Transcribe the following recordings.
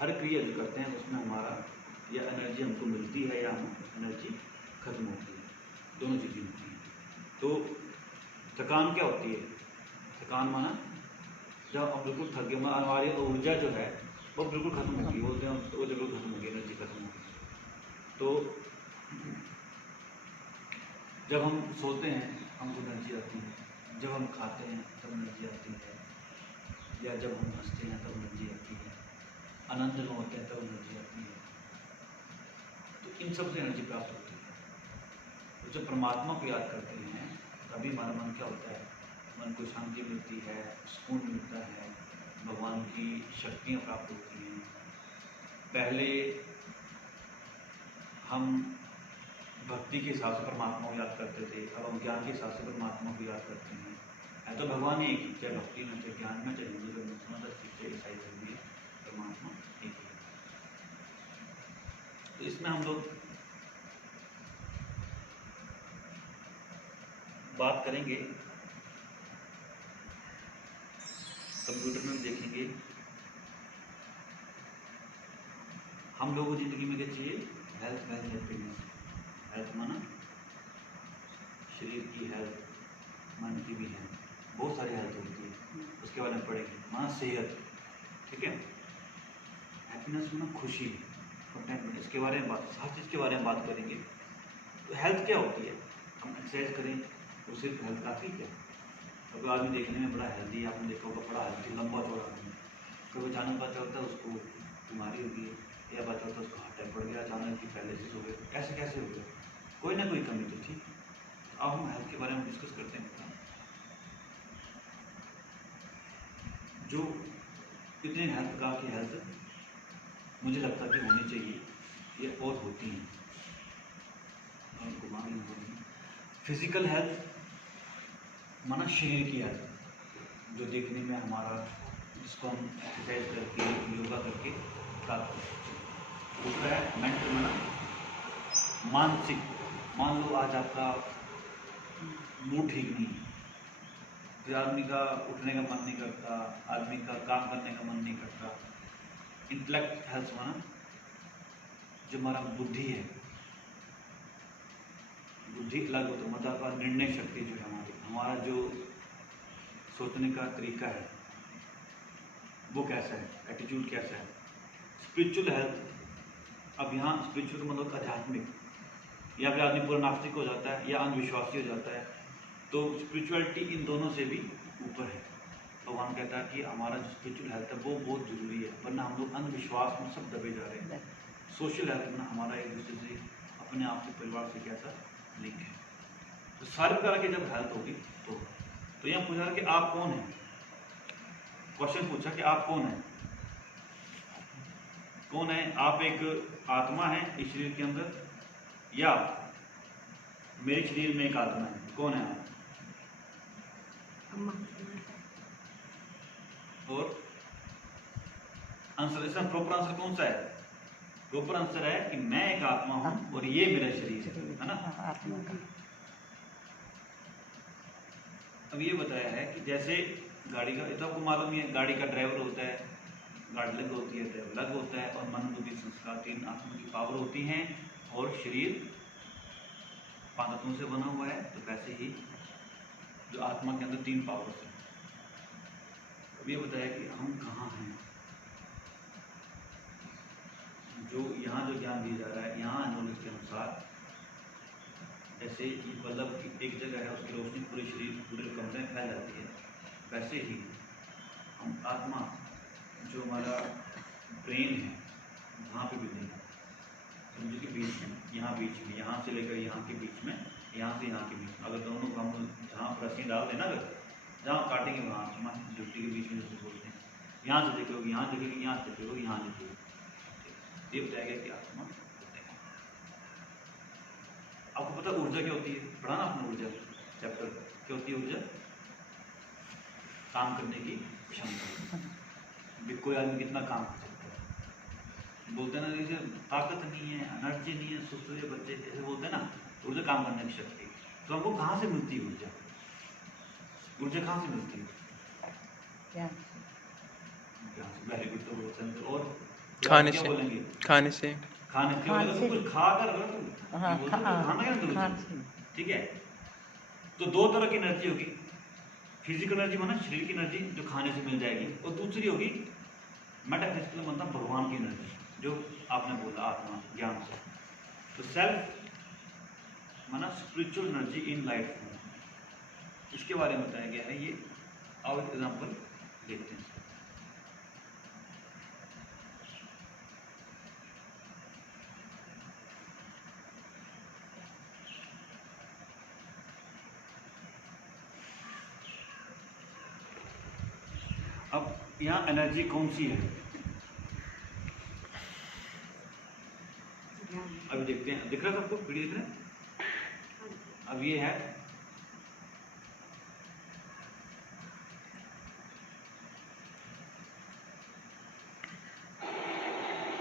हर क्रिया जो करते हैं उसमें हमारा या एनर्जी हमको मिलती है या एनर्जी खत्म होती है, दोनों चीज़ें होती हैं। तो थकान क्या होती है? थकान माना जब हम बिल्कुल थक गए, हमारी ऊर्जा जो है वो बिल्कुल खत्म होगी, बोलते हैं वो बिल्कुल खत्म होगी, एनर्जी खत्म होगी। तो जब हम सोते हैं हमको एनर्जी आती है, जब हम खाते हैं तब एनर्जी आती है, या जब हम हंसते हैं तब एनर्जी आती है, आनंद में होते हैं तब एनर्जी आती है। तो इन सब से एनर्जी प्राप्त होती है। तो जब परमात्मा को याद करते हैं तभी हमारा मन क्या होता है? मन को शांति मिलती है, सुकून मिलता है, भगवान की शक्तियाँ प्राप्त होती हैं। पहले हम भक्ति के हिसाब से परमात्मा को याद करते थे, अब हम ज्ञान के हिसाब से परमात्मा को याद करते हैं। है तो भगवान एक ही, चाहे भक्ति में, चाहे ज्ञान में, चाहे हिंदू धर्म, मुसलमान धर्म, ईसाई धर्म में, परमात्मा एक ही है। तो इसमें हम लोग बात करेंगे, कंप्यूटर में देखेंगे हम लोगों को ज़िंदगी में क्या चाहिए? Health, wealth, happiness. हेल्थ माना शरीर की हेल्थ, मन की भी हेल्थ, बहुत सारी हेल्थ होती है, उसके बारे में पढ़ेंगे। माना सेहत, ठीक है। हैप्पीनेस माना खुशी, कंटेंटमेंट, इसके बारे में बात, हर चीज़ के बारे में बात करेंगे। तो हेल्थ क्या होती है? हम एक्सरसाइज करें तो सिर्फ हेल्थ काफ़ी क्या? कभी आदमी देखने में बड़ा हेल्दी, आपने देखा होगा, बड़ा हेल्दी, लंबा चौड़ा आदमी, कभी अचानक पता चलता है उसको बीमारी हो गई, या पता चलता है उसको हार्ट अटैक पड़ गया, अचानक की पैरालिसिस हो गई। ऐसे कैसे हो गया? कोई ना कोई कमी तो थी। अब हम हेल्थ के बारे में डिस्कस करते हैं। जो इतने हेल्थ प्रकार की हेल्थ मुझे लगता है कि होनी चाहिए, ये और होती हैं। फिजिकल हेल्थ माना शरीर की हेल्थ, जो देखने में हमारा, जिसको हम एक्सरसाइज करके, योगा करके प्राप्त करते हैं। दूसरा है मेंटल, माना मानसिक। मान लो आज आपका मूड ठीक नहीं है, फिर आदमी का उठने का मन नहीं करता, आदमी का काम करने का मन नहीं करता। इंटेलेक्ट हेल्थ माना जो हमारा बुद्धि है, बुद्धि अलग होता है, मतलब आपका निर्णय शक्ति जो है, हमारा जो सोचने का तरीका है वो कैसा है, एटीट्यूड कैसा है। स्पिरिचुअल हेल्थ, अब यहाँ स्पिरिचुअल मतलब आध्यात्मिक, या फिर आदमी पूरा नास्तिक हो जाता है या अंधविश्वासी हो जाता है, तो स्पिरिचुअलिटी इन दोनों से भी ऊपर है। भगवान कहता है कि हमारा जो स्पिरिचुअल हेल्थ है वो बहुत ज़रूरी है, वरना हम लोग अंधविश्वास में सब दबे जा रहे हैं। सोशल हेल्थ में हमारा एक दूसरे से, अपने आप से, परिवार से कैसा लिंक है। तो सारे प्रकार की जब हेल्थ होगी तो यहाँ पूछा कि आप कौन हैं? क्वेश्चन पूछा कि आप कौन हैं? कौन है? आप एक आत्मा है इस शरीर के अंदर, या मेरे शरीर में एक आत्मा है? कौन है आप? और आंसर, इसका प्रॉपर आंसर कौन सा है? प्रॉपर आंसर है कि मैं एक आत्मा हूं और ये मेरा शरीर है ना। अब ये बताया है कि जैसे गाड़ी का, तो आपको मालूम ही है, गाड़ी का ड्राइवर होता है, गाड़ी अलग होती है, ड्राइवर अलग होता है, और मन, बुद्धि, संस्कार, तीन आत्मा की पावर होती हैं, और शरीर 5 तत्वों से बना हुआ है। तो वैसे ही जो आत्मा के अंदर 3 पावर्स हैं। अब ये बताया कि हम कहाँ हैं, जो यहाँ जो ज्ञान दिया जा रहा है, यहाँ नॉलेज के अनुसार, जैसे बल्ब की एक जगह है, उसकी रोशनी पूरे शरीर, पूरे कमरे में फैल जाती है, वैसे ही हम आत्मा, जो हमारा ब्रेन है, वहाँ पे भी नहीं है, समझो कि बीच में, यहाँ से लेकर यहाँ के बीच में, यहाँ से यहाँ के बीच में, अगर दोनों को हम जहाँ पर रस्सी डाल देना, अगर जहाँ काटेंगे वहाँ हमारी ड्यूटी के बीच में, जैसे बोलते हैं, यहाँ से देखोगे, यहाँ देखेगी, यहाँ से देखोगे, यहाँ देखेगी। ये बताया गया कि आत्मा होते हैं। आपको पता ऊर्जा क्या होती है? पढ़ा ना आपने ऊर्जा चैप्टर, क्या होती है ऊर्जा? काम करने की क्षमता। कोई आदमी कितना काम कर सकता है? बोलते हैं ना, जैसे ताकत नहीं है, एनर्जी नहीं है, सुस्त हुए बच्चे जैसे बोलते हैं ना, ऊर्जा काम करने की शक्ति। तो हमको कहाँ से मिलती है ऊर्जा? ऊर्जा कहाँ से मिलती है? Very good. तो और तो आप क्या बोलेंगे? खाने से बोलेगा तो कुछ खा कर रहा तू, हाँ, खाना क्या दूर खान से, से। ठीक है। तो दो तरह की एनर्जी होगी, फिजिकल एनर्जी माना शरीर की एनर्जी जो खाने से मिल जाएगी, और दूसरी होगी मेटाफिजिकल मतलब भगवान की एनर्जी जो आपने बोला आत्मा ज्ञान से। तो सेल्फ माना spiritual energy in life form, इसके बारे में बताया गया है। ये और एग्जाम्पल देखते हैं। अब यहाँ एनर्जी कौन सी है अभी देखते हैं। दिख रहा है सबको वीडियो दिख रहा है? अब ये है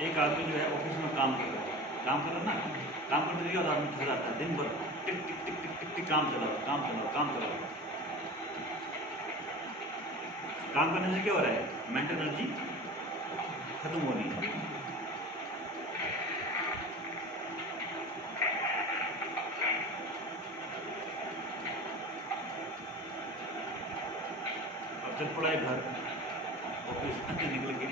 एक आदमी जो है ऑफिस में काम कर रहा है ना, काम करते रहिए और आदमी खड़ा रहता है दिन भर, टिक टिक टिक टिक टिक टिक काम चलाओ काम चलाओ काम चलाओ। काम करने से क्या हो रहा है? मेंटल एनर्जी खत्म हो रही है। अब चल पड़ा है घर, ऑफिस निकल के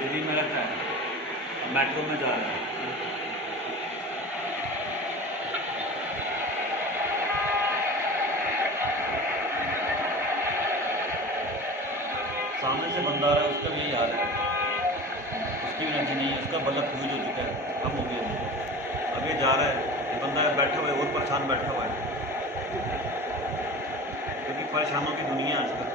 दिल्ली में रहता है, मेट्रो में जा रहा है, सामने से बंदा आ रहा है, उसका भी यही हाल है, उसकी भी एनर्जी नहीं है, उसका बल्ब फ्यूज हो चुका है, कम हो गया। अब ये जा रहा है, ये बंदा बैठा हुआ है और परेशान बैठा हुआ है, क्योंकि परेशानों की दुनिया आजकल।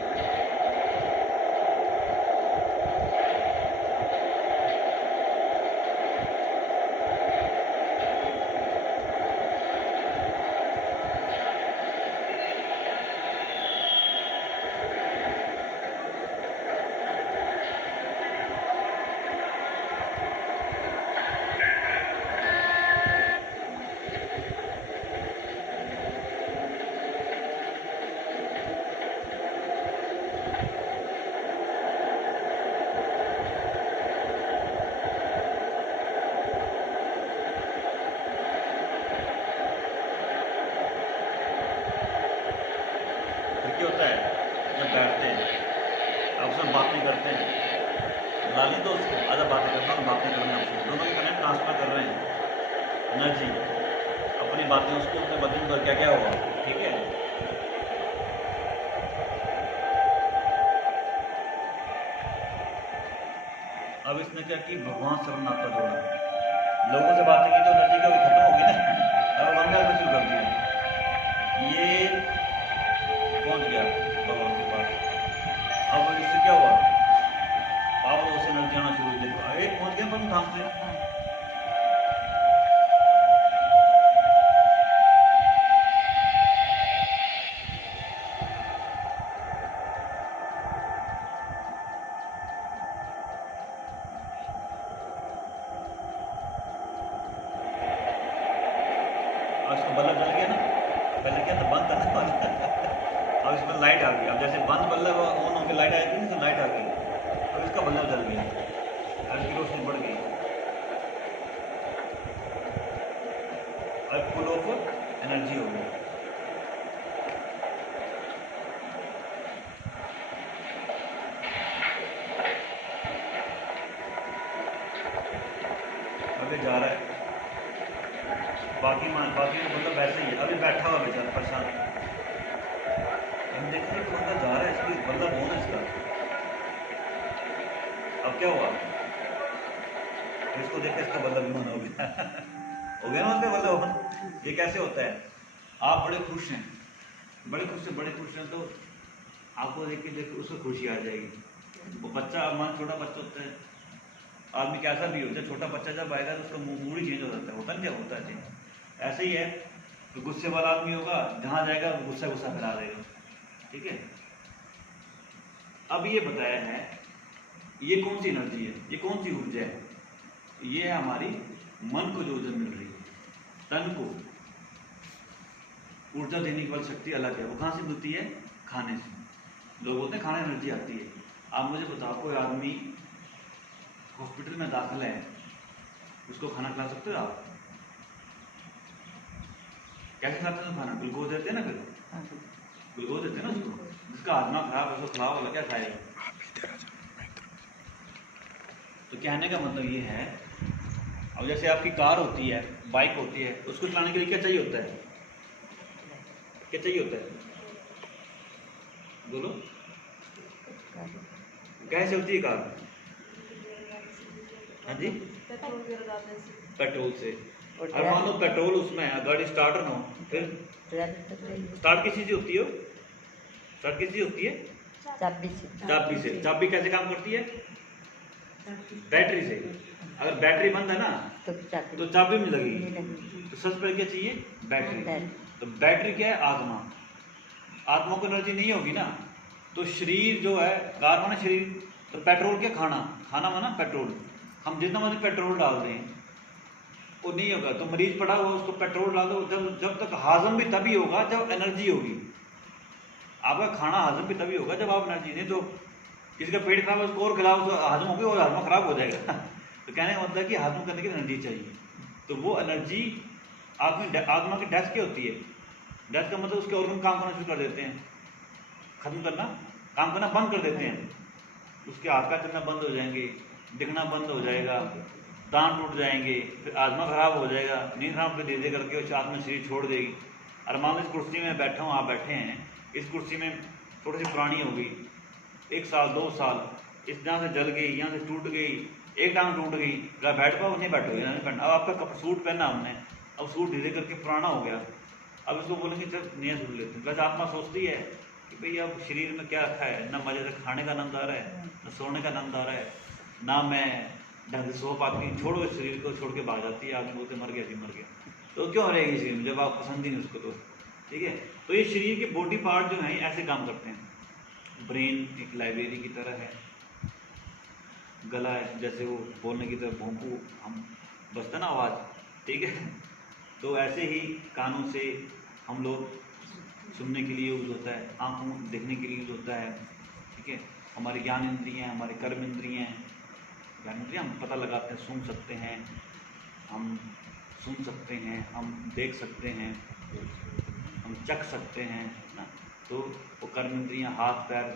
क्या होता है जब बैठते हैं आपस में बातें करते हैं, लाली तो आधा बातें करना और बातें करना, आपसे दोनों के कनेक्ट ट्रांसफर कर रहे हैं एनर्जी, अपनी बातें उसको उसमें बदल कर क्या क्या होगा, ठीक है। अब इसने क्या कि भगवान शरण नाता जोड़ा, लोगों से बातें की तो एनर्जी कभी खत्म होगी ना, अब भगवान का शुरू कर दिया, ये पहुंच गया भगवान के पास। अब इससे क्या हुआ, पावर उसे एनर्जी आना शुरू हो गया, एक पहुंच गया परम धाम से। अब इसको बल्ब जल गया ना, पहले क्या था बंद करना वाला अब इसमें लाइट आ गई, अब जैसे बंद बल्ब ऑन होकर लाइट आएगी ना, तो लाइट आ गई, अब इसका बल्ब जल गया, अब इसकी रोशनी बढ़ गई, अब फुल ऑफ एनर्जी हो गई। अभी जा रहा है, बाकी मतलब वैसे ही है, अभी बैठा हुआ बेचारा परेशान, हम देखते हैं बंदा जा रहा है, इसलिए बंदा कौन है इसका, अब क्या हुआ, तो इसको देख के इसका बल्ब भी हो गया हो गया ना उसका बल्ब। ये कैसे होता है, आप बड़े खुश हैं, बड़े खुश हैं, तो आपको देख के उसको खुशी आ जाएगी। वो बच्चा मान छोटा बच्चा होता है, आदमी कैसा भी होता है, छोटा बच्चा जब आएगा तो उसका मूड ही चेंज हो जाता है, होता नहीं क्या होता है चेंज, ऐसे ही है। तो गुस्से वाला आदमी होगा, जहाँ जाएगा गुस्सा फैला देगा, ठीक है। अब ये बताया है, ये कौन सी एनर्जी है, ये कौन सी ऊर्जा है? ये है हमारी मन को जो ऊर्जा मिल रही है, तन को ऊर्जा देने की वाली शक्ति अलग है। वो कहाँ से मिलती है? खाने से। लोग बोलते हैं खाने एनर्जी आती है। आप मुझे बताओ, कोई आदमी हॉस्पिटल में दाखिल है, उसको खाना खिला सकते हो आप? कैसे खाते हैं खाना? ग्लूकोज देते हैं ना, फिर ग्लूकोज देते हैं ना उसको। जिसका आत्मा खराब है उसको खिलाओ, वाला क्या खाएगा? तो कहने का मतलब ये है, अब जैसे आपकी कार होती है, बाइक होती है, उसको चलाने के लिए क्या चाहिए होता है? क्या चाहिए होता है? बोलो, कैसे चलती है कार? हाँ जी, पेट्रोल से। और मान लो पेट्रोल उसमें है, गाड़ी स्टार्ट ना हो, फिर स्टार्ट किस चीज से होती है? स्टार्ट किस चीज होती है? चाबी से। चाबी कैसे काम करती है? बैटरी से। अगर बैटरी बंद है ना तो चाबी में लगेगी। तो सबसे पहले क्या चाहिए? बैटरी। तो बैटरी क्या है? आत्मा। आत्मा को एनर्जी नहीं होगी ना, तो शरीर जो है, कार माना शरीर, तो पेट्रोल क्या? खाना। खाना माना पेट्रोल। हम जितना मर्जी पेट्रोल डाल दें वो नहीं होगा। तो मरीज पड़ा हुआ, उसको पेट्रोल डाल दो, जब तक हाजम भी तभी होगा जब एनर्जी होगी। आपका खाना हाजम भी तभी होगा जब आप एनर्जी, नहीं तो किसी का पेट खराब है उसको और खिलाओ तो हाजम होगी और हाजमा खराब हो जाएगा। तो कहने का मतलब है कि हाजम करने की एनर्जी चाहिए। तो वो एनर्जी आत्मा की डेथ क्या होती है? डेथ का मतलब उसके ऑर्गन काम करना शुरू कर देते हैं, खत्म करना, काम करना बंद कर देते हैं। उसके हाथ का चलना बंद हो जाएंगे, दिखना बंद हो जाएगा, दांत टूट जाएंगे, फिर आत्मा खराब हो जाएगा, नींद खराब धीरे धीरे करके उस आत्मा शरीर छोड़ देगी। और मान लो इस कुर्सी में बैठा हूँ, आप बैठे हैं, इस कुर्सी में थोड़ी सी पुरानी हो गई, 1 साल 2 साल, इस जहाँ से जल गई, यहाँ से टूट गई, एक टांग टूट गई, बैठ पाओ? नहीं बैठोगे, नहीं बैठना। अब आपका सूट पहना हमने, अब सूट धीरे करके पुराना हो गया, अब इसको बोलेंगे चल नया सूट लेते हैं। बस आत्मा सोचती है कि भाई अब शरीर में क्या रखा है, ना मजे से खाने का आनंद आ रहा है, ना सोने का आनंद आ रहा है, ना मैं ढंग से सो पाती, छोड़ो इस शरीर को, छोड़ के भाग जाती है। आदमी बोलते मर गया जी, मर गया। तो क्यों रहेगी शरीर में जब आप पसंद ही नहीं उसको? तो ठीक है। तो ये शरीर के बॉडी पार्ट जो हैं ऐसे काम करते हैं। ब्रेन एक लाइब्रेरी की तरह है, गला है जैसे वो बोलने की तरह भोंपू हम बसता ना आवाज़, ठीक है। तो ऐसे ही कानों से हम लोग सुनने के लिए यूज़ होता है, आँखों देखने के लिए यूज़ होता है, ठीक है। हमारी ज्ञान इंद्रियाँ, हमारे कर्म इंद्रियाँ, ज्ञान इंद्रियाँ हम पता लगाते हैं, सुन सकते हैं, हम सुन सकते हैं, हम देख सकते हैं, हम चख सकते हैं ना। तो वो कर्म इंद्रियाँ, हाथ पैर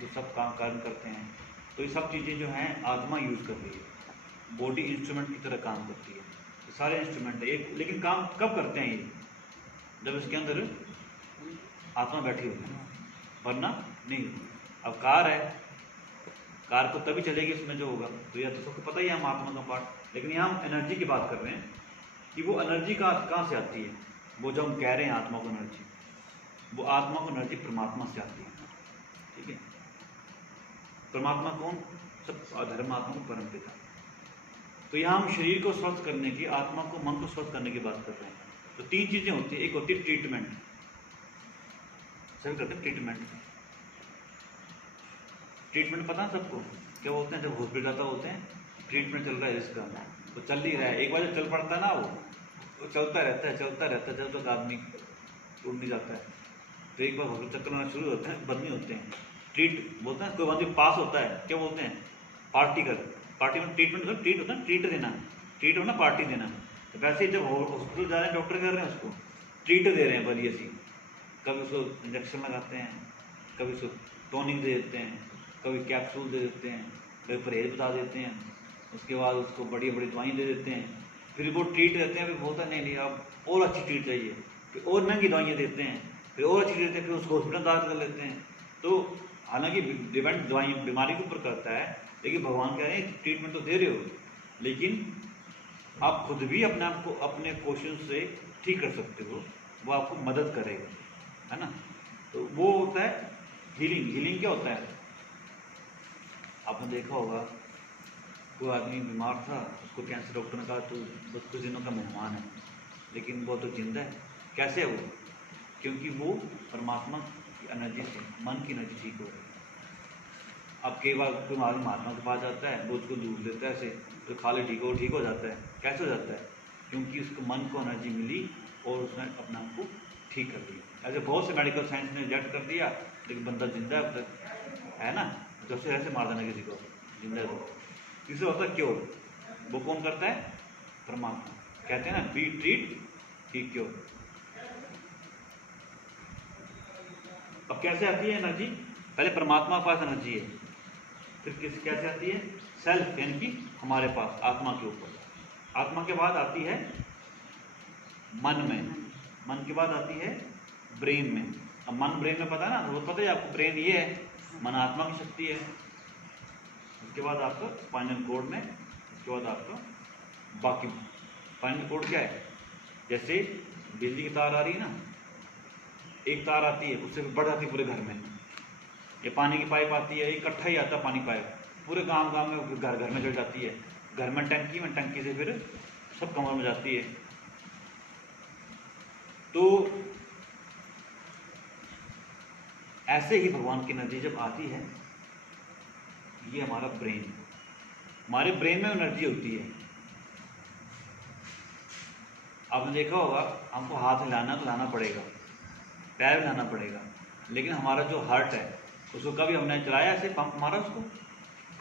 जो सब काम कर्म करते हैं, तो ये सब चीज़ें जो हैं आत्मा यूज़ कर रही है, बॉडी इंस्ट्रूमेंट की तरह काम करती है। तो सारे इंस्ट्रूमेंट है एक, लेकिन काम कब करते हैं ये? जब इसके अंदर आत्मा बैठी होती है, वरना नहीं। अब कार है, कार को तभी चलेगी इसमें जो होगा, तो यह तो सबको पता ही है हम आत्मा का पार्ट। लेकिन यहाँ हम एनर्जी की बात कर रहे हैं कि वो एनर्जी कहाँ से आती है? वो जो हम कह रहे हैं आत्मा को एनर्जी, वो आत्मा को एनर्जी परमात्मा से आती है, ठीक है। परमात्मा कौन? सब धर्मात्मा को परम पिता। तो यहाँ हम शरीर को स्वस्थ करने की, आत्मा को, मन को स्वस्थ करने की बात कर रहे हैं। तो 3 चीजें होती है। एक होती है ट्रीटमेंट, सभी करते हैं ट्रीटमेंट। ट्रीटमेंट पता है सबको क्या बोलते हैं? जब हॉस्पिटल जाता होते हैं ट्रीटमेंट चल रहा है इसका, तो चल नहीं रहा है, एक बार जब चल पड़ता है ना वो चलता रहता है, चलता रहता है, जब तक आदमी टूट नहीं जाता है। तो एक बार हॉस्पिटल चक्कर आना शुरू होते हैं, बंद नहीं होते हैं। ट्रीट बोलते हैं, कोई आदमी पास होता है, क्या बोलते हैं? पार्टी कर। पार्टी में ट्रीटमेंट कर, ट्रीट होता है, ट्रीट देना, ट्रीट होना पार्टी देना। तो वैसे ही जब हॉस्पिटल जा रहे हैं, डॉक्टर कर रहे हैं, उसको ट्रीट दे रहे हैं बढ़िया सी। कभी उसको इंजेक्शन लगाते हैं, कभी उसको टॉनिक दे देते हैं, कभी कैप्सूल दे देते हैं, कभी परहेज बता देते हैं, उसके बाद उसको बड़ी बड़ी दवाइयाँ दे देते हैं। फिर वो ट्रीट देते हैं, फिर बोलता नहीं नहीं अब और अच्छी ट्रीट चाहिए, फिर और महंगी दवाइयाँ देते हैं, फिर और अच्छी ट्रीट देते हैं, फिर उसको हॉस्पिटल दाखिल कर लेते हैं। तो हालांकि डिपेंड दवाई बीमारी के ऊपर करता है, लेकिन भगवान कह रहे हैं ट्रीटमेंट तो दे रहे हो, लेकिन आप खुद भी अपने आप को अपने क्वेश्चन से ठीक कर सकते हो, वो आपको मदद करेगा, है ना। तो वो होता है हीलिंग। हीलिंग क्या होता है? आपने देखा होगा कोई आदमी बीमार था, उसको कैंसर डॉक्टर ने कहा तो बस कुछ दिनों का मेहमान है, लेकिन वो तो जिंदा है। कैसे है वो? क्योंकि वो परमात्मा की एनर्जी से, मन की एनर्जी ठीक हो रही है। अब कई बार कोई आदमी महात्मा के पास जाता है, वो उसको दूध देता है ऐसे, तो खा ले ठीक हो जाता है। कैसे हो जाता है? क्योंकि उसको मन को एनर्जी मिली और उसने अपने आप को ठीक कर लिया। ऐसे बहुत से मेडिकल साइंस ने रिजेक्ट कर दिया, लेकिन बंदा जिंदा है ना, जब से ऐसे मार देना किसी को जिंदा है। तो तीसरा होता है क्योर, वो कौन करता है? परमात्मा। कहते हैं ना, बी ट्रीट बी क्योर। अब कैसे आती है एनर्जी? पहले परमात्मा के पास एनर्जी है, फिर कैसे आती है? सेल्फ, यानी कि हमारे पास, आत्मा के ऊपर। आत्मा के बाद आती है मन में, मन के बाद आती है ब्रेन में। अब मन ब्रेन में पता है ना, वो पता है आपको, ब्रेन ये है, मन आत्मा की शक्ति है। उसके बाद आपका स्पाइनल कोड में, उसके बाद आपका बाकी। स्पाइनल कोड क्या है? जैसे बिजली की तार आ रही है ना, एक तार आती है, उससे बढ़ जाती है पूरे घर में। ये पानी की पाइप आती है, इकट्ठा ही आता है पानी पाइप, पूरे गांव में, घर में चल जाती है। घर में टंकी से फिर सब कमर में जाती है। तो ऐसे ही भगवान की एनर्जी जब आती है, ये हमारा ब्रेन, हमारे ब्रेन में एनर्जी होती है। आपने देखा होगा, हमको हाथ हिलाना पड़ेगा, पैर हिलाना पड़ेगा, लेकिन हमारा जो हार्ट है उसको कभी हमने चलाया ऐसे पंप मारा उसको?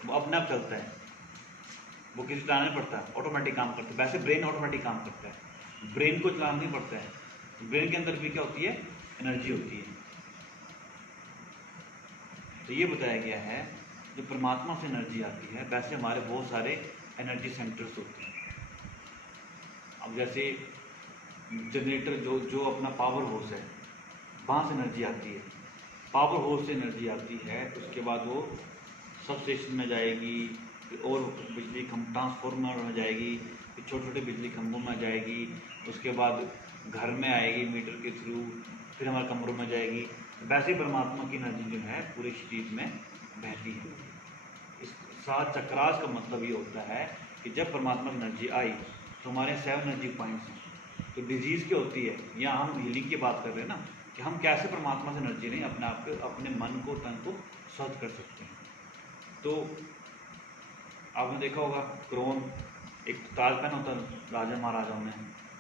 वो अपने आप चलता है, वो किसी चलाना नहीं पड़ता, ऑटोमेटिक काम करता है। वैसे ब्रेन ऑटोमेटिक काम करता है, ब्रेन को चलाना नहीं पड़ता है। ब्रेन के अंदर भी क्या होती है? एनर्जी होती है। तो ये बताया गया है, जो परमात्मा से एनर्जी आती है, वैसे हमारे बहुत सारे एनर्जी सेंटर्स होते हैं। अब जैसे जनरेटर जो अपना पावर हाउस है, वहाँ से एनर्जी आती है। पावर हाउस से एनर्जी आती है, उसके बाद वो सब स्टेशन में जाएगी, और बिजली ट्रांसफार्मर में जाएगी, फिर छोटे छोटे बिजली खंभों में जाएगी, उसके बाद घर में आएगी मीटर के थ्रू, फिर हमारे कमरों में जाएगी। वैसे ही परमात्मा की एनर्जी जो है पूरे शरीर में बहती है। इस 7 चक्रास का मतलब ये होता है कि जब परमात्मा की एनर्जी आई तो हमारे 7 एनर्जी पॉइंट्स हैं। तो डिजीज़ क्या होती है, या हम हीलिंग की बात कर रहे हैं ना, कि हम कैसे परमात्मा से एनर्जी नहीं अपने आप को, अपने मन को, तन को स्वस्थ कर सकते हैं। तो आपने देखा होगा, क्रोन एक ताज पहना होता है राजा महाराजाओं ने,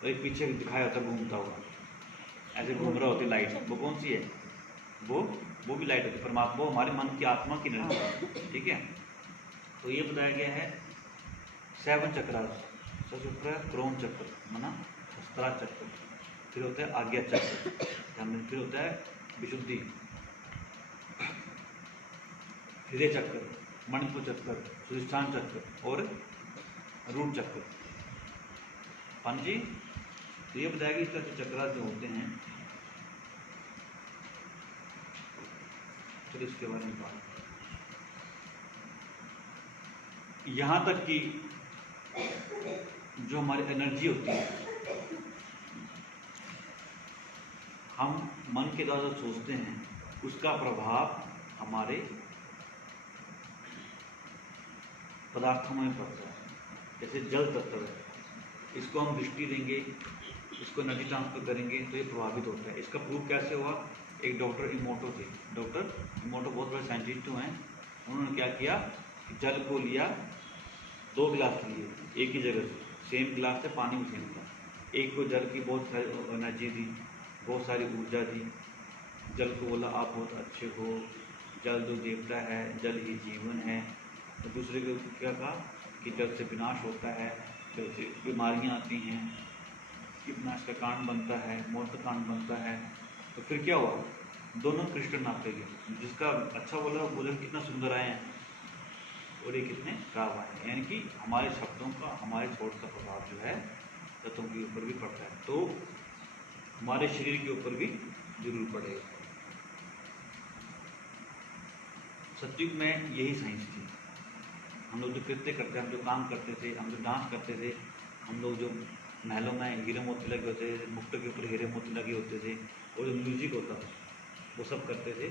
और एक पीछे दिखाया होता है घूमता हुआ, ऐसे घूम रहा होती लाइट, वो कौन सी है? वो भी लाइट होती है, परमात्मा, वो हमारे मन की, आत्मा की एनर्जी। ठीक है, तो ये बताया गया है 7 चक्रास। सबसे ऊपर है क्रोन चक्र, माना हस्ता चक्र, फिर होता है आज्ञा चक्र, फिर होता है विशुद्धि, हृदय चक्र, मणिपुर चक्र, सुधिष्ठान चक्र और रूट चक्र। पानी जी, तो ये बताया कि इस तरह से चक्र जो होते हैं, तो इसके बारे में बात, यहाँ तक कि जो हमारी एनर्जी होती है, हम मन के द्वारा सोचते हैं, उसका प्रभाव हमारे पदार्थों में पड़ता है। जैसे जल तत्व है, इसको हम दृष्टि देंगे, इसको एनर्जी ट्रांसफर करेंगे तो ये प्रभावित होता है। इसका प्रूफ कैसे हुआ? एक डॉक्टर इमोटो थे, डॉक्टर इमोटो बहुत बड़े साइंटिस्ट हैं। उन्होंने क्या किया, जल को लिया, 2 गिलास लिए एक ही जगह से, सेम गिलास से पानी उसे निकला। एक को जल की बहुत सारी एनर्जी दी, बहुत सारी ऊर्जा दी, जल को बोला आप बहुत अच्छे हो, जल जो देवता है, जल ही जीवन है। तो दूसरे को क्या कहा कि जल से विनाश होता है, जल से बीमारियाँ आती हैं, कि विनाश का कारण बनता है, मौत का कारण बनता है। तो फिर क्या हुआ, दोनों कृष्ण नापे गए, जिसका अच्छा बोला भोजन कितना सुंदर आए हैं और ये कितने खराब आए हैं। यानी कि हमारे शब्दों का, हमारे थॉट का प्रभाव जो है तत्वों के ऊपर भी पड़ता है, तो हमारे शरीर के ऊपर भी जरूर पड़ेगा। सत्युग में यही साइंस थी। हम लोग जो कृत्य करते, हम जो काम करते थे, हम जो डांस करते थे, हम लोग जो महलों में हीरे मोती लगे होते थे, मुक्तों के ऊपर हीरे मोती लगे होते थे, और जो म्यूजिक होता था वो सब करते थे।